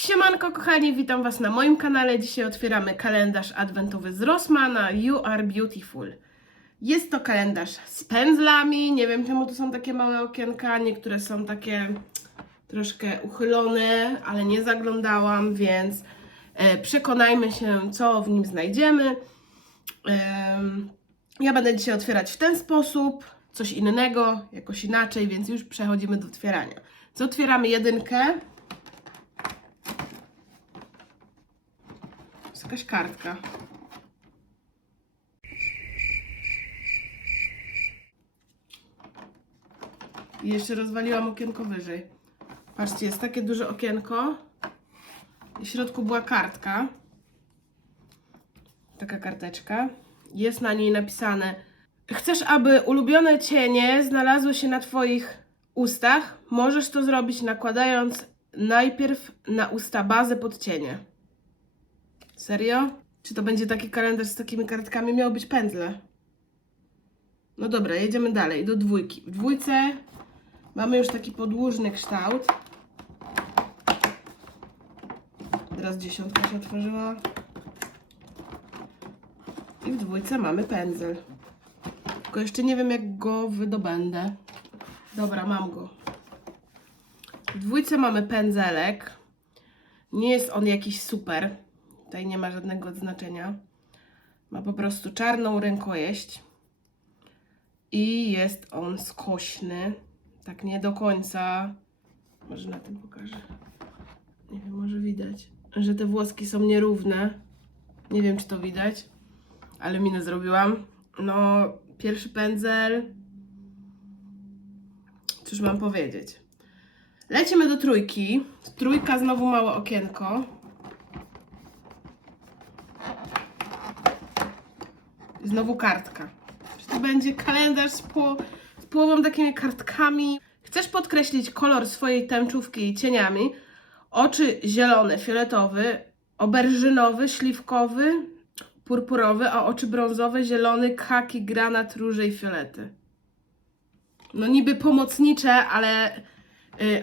Siemanko kochani, witam Was na moim kanale. Dzisiaj otwieramy kalendarz adwentowy z Rossmana You Are Beautiful. Jest to kalendarz z pędzlami, nie wiem czemu tu są takie małe okienka, niektóre są takie troszkę uchylone, ale nie zaglądałam, więc e, przekonajmy się co w nim znajdziemy. Em, ja będę dzisiaj otwierać w ten sposób, coś innego, jakoś inaczej, więc już przechodzimy do otwierania. Co otwieramy jedynkę. Jakaś kartka. I jeszcze rozwaliłam okienko wyżej. Patrzcie, jest takie duże okienko. I w środku była kartka. Taka karteczka. Jest na niej napisane: Chcesz, aby ulubione cienie znalazły się na Twoich ustach? Możesz to zrobić nakładając najpierw na usta bazę pod cienie. Serio? Czy to będzie taki kalendarz z takimi kartkami? Miało być pędzle. No dobra, jedziemy dalej, do dwójki. W dwójce mamy już taki podłużny kształt. Teraz dziesiątka się otworzyła. I w dwójce mamy pędzel. Tylko jeszcze nie wiem, jak go wydobędę. Dobra, mam go. W dwójce mamy pędzelek. Nie jest on jakiś super. Tutaj nie ma żadnego odznaczenia. Ma po prostu czarną rękojeść. I jest on skośny. Tak nie do końca. Może na tym pokażę. Nie wiem, może widać, że te włoski są nierówne. Nie wiem, czy to widać, ale minę zrobiłam. No, pierwszy pędzel. Cóż mam powiedzieć? Lecimy do trójki. Trójka znowu małe okienko. Znowu kartka. Czy to będzie kalendarz z, po, z połową takimi kartkami? Chcesz podkreślić kolor swojej tęczówki cieniami? Oczy zielony, fioletowy, oberżynowy, śliwkowy, purpurowy, a oczy brązowe, zielony, kaki, granat, róże i fiolety. No niby pomocnicze, ale y,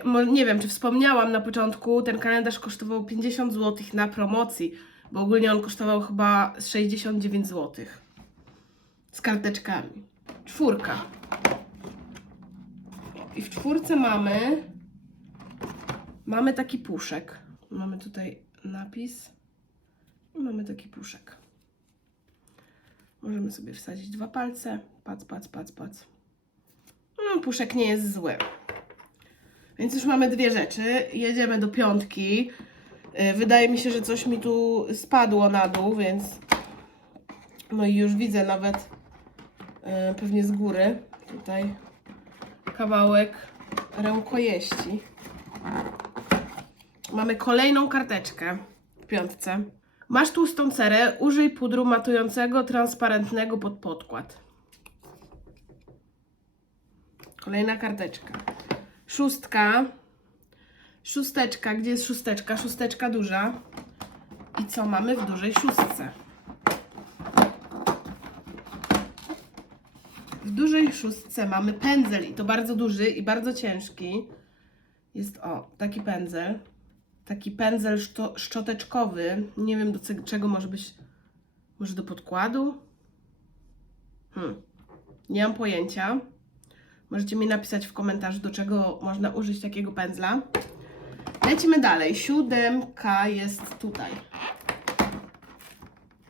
mo- nie wiem, czy wspomniałam na początku, ten kalendarz kosztował 50 zł na promocji, bo ogólnie on kosztował chyba 69 zł. Z karteczkami. Czwórka. I w czwórce mamy mamy taki puszek. Mamy tutaj napis i mamy taki puszek. Możemy sobie wsadzić dwa palce. Pac, pac, pac, pac. No, puszek nie jest zły. Więc już mamy dwie rzeczy. Jedziemy do piątki. Y, Wydaje mi się, że coś mi tu spadło na dół, więc. No i już widzę nawet pewnie z góry tutaj kawałek rękojeści. Mamy kolejną karteczkę w piątce. Masz tłustą cerę, użyj pudru matującego, transparentnego pod podkład. Kolejna karteczka. Szóstka. Szósteczka. Gdzie jest szósteczka? Szósteczka duża. I co mamy w dużej szóstce? W dużej szóstce mamy pędzel i to bardzo duży i bardzo ciężki. Jest o, taki pędzel. Taki pędzel szto, szczoteczkowy. Nie wiem do czego może być. Może do podkładu? Hmm. Nie mam pojęcia. Możecie mi napisać w komentarzu, do czego można użyć takiego pędzla. Lecimy dalej. Siódemka jest tutaj.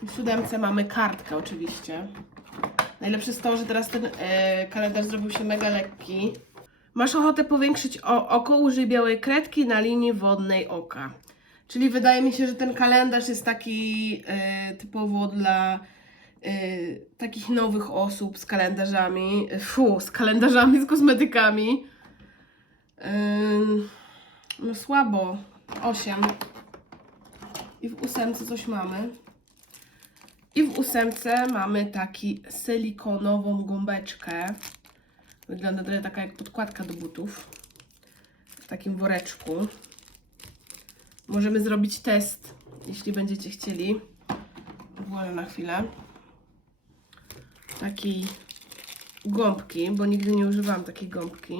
W siódemce mamy kartkę oczywiście. Najlepsze jest to, że teraz ten e, kalendarz zrobił się mega lekki. Masz ochotę powiększyć o, oko, użyj białej kredki na linii wodnej oka. Czyli wydaje mi się, że ten kalendarz jest taki e, typowo dla e, takich nowych osób z kalendarzami. Fu, z kalendarzami, z kosmetykami. Ym, no słabo. 8. I w ósemce coś mamy. I w ósemce mamy taki silikonową gąbeczkę. Wygląda trochę taka jak podkładka do butów. W takim woreczku. Możemy zrobić test, jeśli będziecie chcieli. Włożę na chwilę. Takiej gąbki, bo nigdy nie używałam takiej gąbki.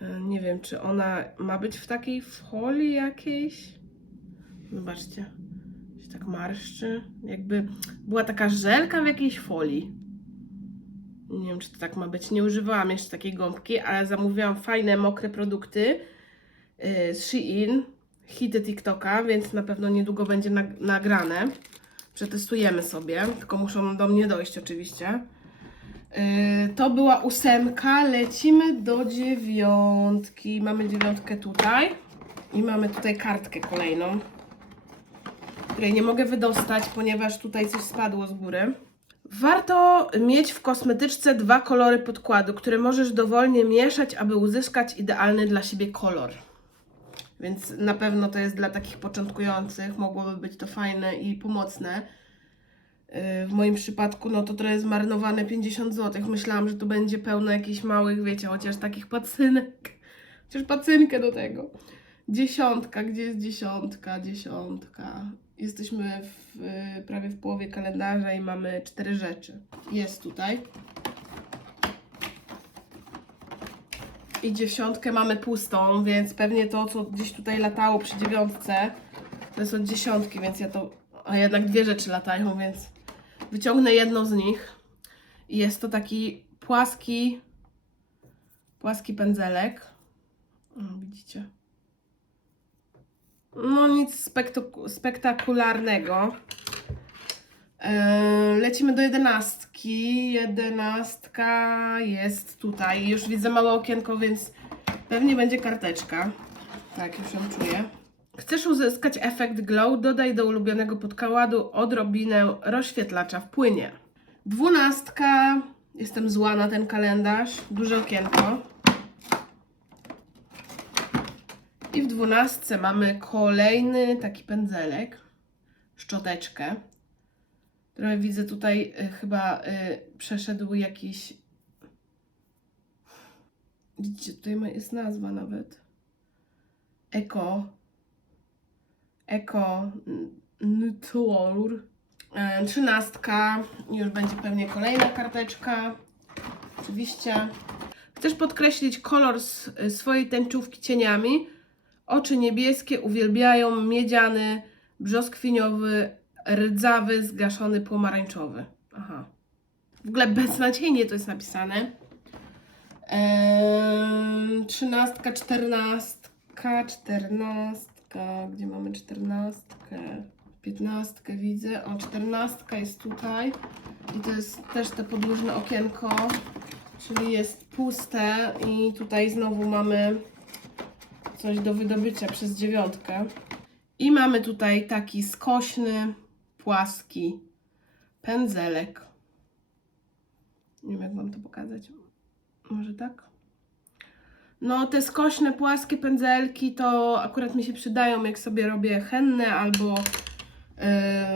E, Nie wiem, czy ona ma być w takiej folii jakiejś. Zobaczcie. Się tak marszczy. Jakby była taka żelka w jakiejś folii. Nie wiem, czy to tak ma być. Nie używałam jeszcze takiej gąbki, ale zamówiłam fajne, mokre produkty yy, z Shein. Hity TikToka, więc na pewno niedługo będzie nag- nagrane. Przetestujemy sobie, tylko muszą do mnie dojść oczywiście. Yy, to była ósemka, lecimy do dziewiątki. Mamy dziewiątkę tutaj i mamy tutaj kartkę kolejną, której nie mogę wydostać, ponieważ tutaj coś spadło z góry. Warto mieć w kosmetyczce dwa kolory podkładu, które możesz dowolnie mieszać, aby uzyskać idealny dla siebie kolor. Więc na pewno to jest dla takich początkujących, mogłoby być to fajne i pomocne. Yy, W moim przypadku, no to trochę zmarnowane 50 zł. Myślałam, że tu będzie pełno jakichś małych, wiecie, chociaż takich pacynek. Chociaż pacynkę do tego. Dziesiątka, gdzie jest dziesiątka? Dziesiątka. Jesteśmy w, yy, prawie w połowie kalendarza i mamy cztery rzeczy. Jest tutaj. I dziesiątkę mamy pustą, więc pewnie to, co gdzieś tutaj latało przy dziewiątce, to jest od dziesiątki, więc ja to. A jednak dwie rzeczy latają, więc wyciągnę jedną z nich. I jest to taki płaski, płaski pędzelek. O, widzicie? No nic spektak- spektakularnego. Eee, lecimy do jedenastki. Jedenastka jest tutaj. Już widzę małe okienko, więc pewnie będzie karteczka. Tak, już ją czuję. Chcesz uzyskać efekt glow? Dodaj do ulubionego podkładu odrobinę rozświetlacza w płynie. Dwunastka. Jestem zła na ten kalendarz. Duże okienko. I w dwunastce mamy kolejny taki pędzelek. Szczoteczkę. Trochę widzę tutaj y, chyba y, przeszedł jakiś. Widzicie, tutaj jest nazwa nawet. Eko. Eko Nutor. E, Trzynastka. Już będzie pewnie kolejna karteczka. Oczywiście. Chcesz podkreślić kolor s- swojej tęczówki cieniami? Oczy niebieskie uwielbiają miedziany, brzoskwiniowy, rdzawy, zgaszony pomarańczowy. Aha. W ogóle beznadziejnie to jest napisane. Eee, trzynastka, czternastka, czternastka. Gdzie mamy czternastkę? Piętnastkę widzę. O, czternastka jest tutaj. I to jest też te podłużne okienko. Czyli jest puste i tutaj znowu mamy coś do wydobycia przez dziewiątkę. I mamy tutaj taki skośny, płaski pędzelek. Nie wiem, jak Wam to pokazać. Może tak? No, te skośne, płaskie pędzelki to akurat mi się przydają, jak sobie robię hennę albo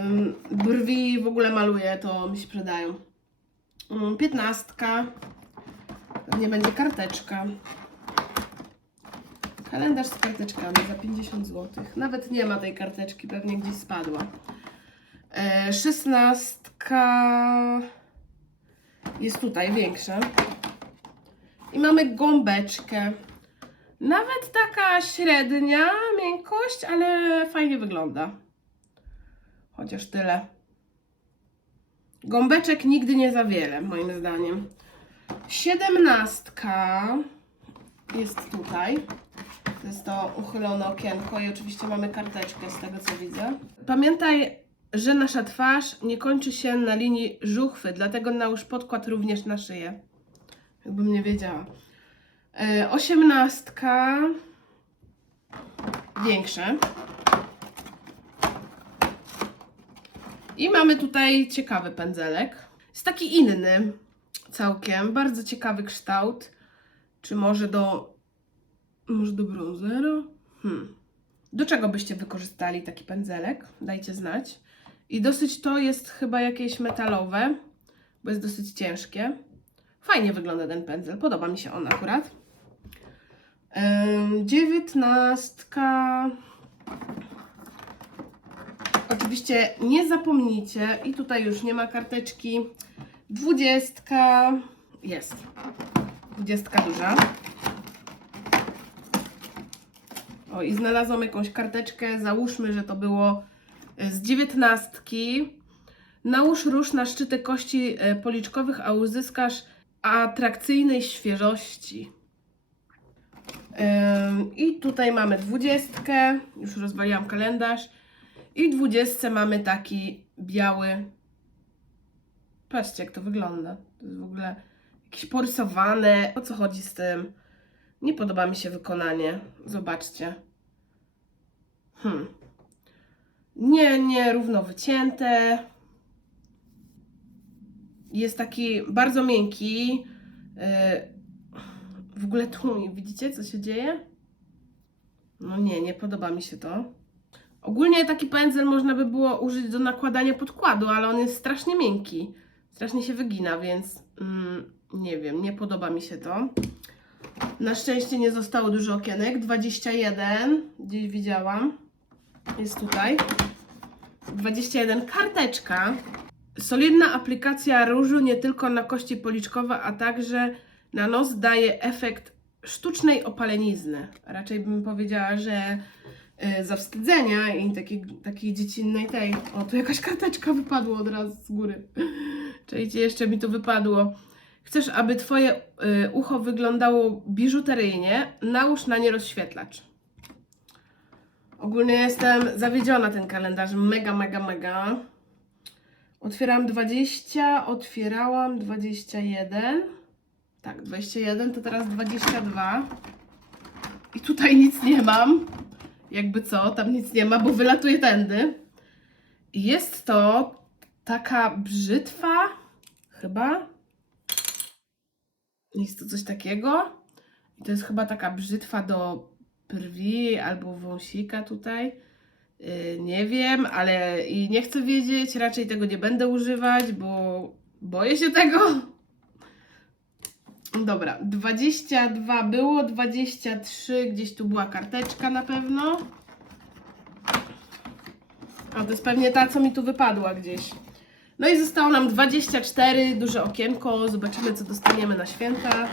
ym, brwi w ogóle maluję, to mi się przydają. Ym, Piętnastka. Pewnie będzie karteczka. Kalendarz z karteczkami za 50 zł. Nawet nie ma tej karteczki, pewnie gdzieś spadła. E, szesnastka jest tutaj większa. I mamy gąbeczkę. Nawet taka średnia miękkość, ale fajnie wygląda. Chociaż tyle. Gąbeczek nigdy nie za wiele, moim zdaniem. Siedemnastka jest tutaj. To jest to uchylone okienko i oczywiście mamy karteczkę z tego co widzę. Pamiętaj, że nasza twarz nie kończy się na linii żuchwy, dlatego nałóż podkład również na szyję. Jakbym nie wiedziała. E, osiemnastka. Większe. I mamy tutaj ciekawy pędzelek. Jest taki inny całkiem. Bardzo ciekawy kształt. Czy może do może do bronzera? Hmm. Do czego byście wykorzystali taki pędzelek? Dajcie znać. I dosyć to jest chyba jakieś metalowe, bo jest dosyć ciężkie. Fajnie wygląda ten pędzel, podoba mi się on akurat. Dziewiętnastka. Oczywiście nie zapomnijcie, i tutaj już nie ma karteczki. Dwudziestka jest. Dwudziestka duża. O, i znalazłam jakąś karteczkę. Załóżmy, że to było e, z dziewiętnastki. Nałóż róż na szczyty kości e, policzkowych, a uzyskasz atrakcyjnej świeżości. I tutaj mamy dwudziestkę. Już rozwaliłam kalendarz. I dwudziestce mamy taki biały. Patrzcie, jak to wygląda. To jest w ogóle jakieś porysowane. O co chodzi z tym? Nie podoba mi się wykonanie. Zobaczcie. Hmm. Nie, nie, równo wycięte. Jest taki bardzo miękki. Yy, w ogóle tu, widzicie co się dzieje? No nie, nie podoba mi się to. Ogólnie taki pędzel można by było użyć do nakładania podkładu, ale on jest strasznie miękki. Strasznie się wygina, więc mm, nie wiem, nie podoba mi się to. Na szczęście nie zostało dużo okienek. 21, gdzieś widziałam. Jest tutaj. 21 karteczka. Solidna aplikacja różu nie tylko na kości policzkowe, a także na nos daje efekt sztucznej opalenizny. Raczej bym powiedziała, że y, zawstydzenia i takiej, takiej dziecinnej tej. O, tu jakaś karteczka wypadła od razu z góry. Czekajcie, jeszcze mi tu wypadło. Chcesz, aby twoje y, ucho wyglądało biżuteryjnie? Nałóż na nie rozświetlacz. Ogólnie jestem zawiedziona ten kalendarz. Mega, mega, mega. Otwieram 20, otwierałam 21. Tak, 21 to teraz 22. I tutaj nic nie mam. Jakby co, tam nic nie ma, bo wylatuje tędy. Jest to taka brzytwa, chyba. Jest to coś takiego. To jest chyba taka brzytwa do brwi albo wąsika tutaj. Yy, nie wiem, ale i nie chcę wiedzieć. Raczej tego nie będę używać, bo boję się tego. Dobra, 22 było, 23, gdzieś tu była karteczka na pewno. A to jest pewnie ta, co mi tu wypadła gdzieś. No i zostało nam 24, duże okienko. Zobaczymy, co dostaniemy na święta.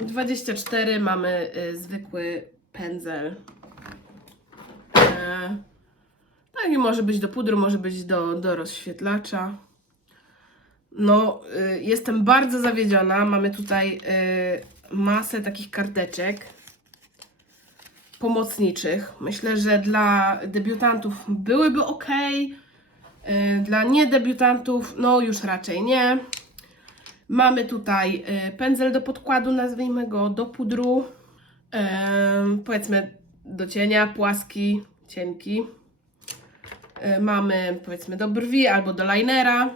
24 mamy y, zwykły pędzel. E, tak i może być do pudru, może być do, do rozświetlacza. No, y, jestem bardzo zawiedziona. Mamy tutaj y, masę takich karteczek pomocniczych. Myślę, że dla debiutantów byłyby ok. Y, dla niedebiutantów, no już raczej nie. Mamy tutaj y, pędzel do podkładu, nazwijmy go do pudru. Powiedzmy do cienia, płaski, cienki. Y, mamy powiedzmy do brwi albo do linera.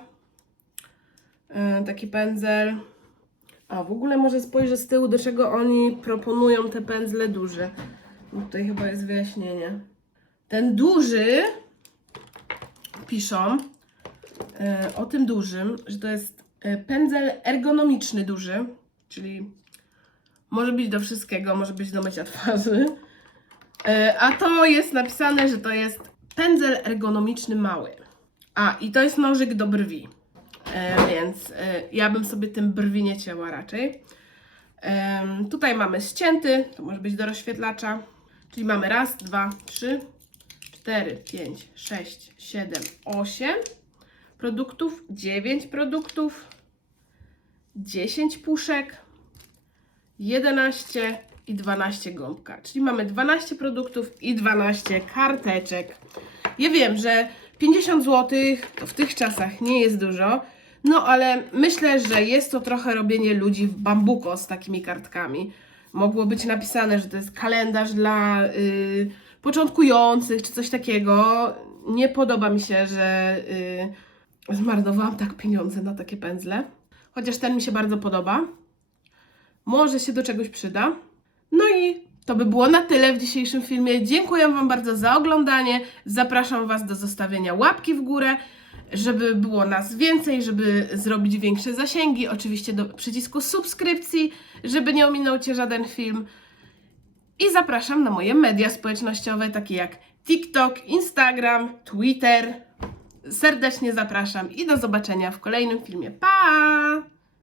E, taki pędzel. A w ogóle może spojrzę z tyłu, do czego oni proponują te pędzle duże. Bo Tutaj chyba jest wyjaśnienie. Ten duży, piszą e, o tym dużym, że to jest e, pędzel ergonomiczny duży, czyli może być do wszystkiego, może być do mycia twarzy. E, a to jest napisane, że to jest pędzel ergonomiczny mały. A, i to jest nożyk do brwi. E, więc e, ja bym sobie tym brwi nie cięła raczej. Em, tutaj mamy ścięty, to może być do rozświetlacza. Czyli mamy raz, dwa, trzy, cztery, pięć, sześć, siedem, osiem produktów, dziewięć produktów, dziesięć puszek, 11 i 12 gąbka. Czyli mamy 12 produktów i 12 karteczek. Ja wiem, że 50 zł to w tych czasach nie jest dużo, no ale myślę, że jest to trochę robienie ludzi w bambuko z takimi kartkami. Mogło być napisane, że to jest kalendarz dla y, początkujących czy coś takiego. Nie podoba mi się, że y, zmarnowałam tak pieniądze na takie pędzle. Chociaż ten mi się bardzo podoba. Może się do czegoś przyda. No i to by było na tyle w dzisiejszym filmie. Dziękuję Wam bardzo za oglądanie. Zapraszam Was do zostawienia łapki w górę, żeby było nas więcej, żeby zrobić większe zasięgi. Oczywiście do przycisku subskrypcji, żeby nie ominął Cię żaden film. I zapraszam na moje media społecznościowe, takie jak TikTok, Instagram, Twitter. Serdecznie zapraszam i do zobaczenia w kolejnym filmie. Pa!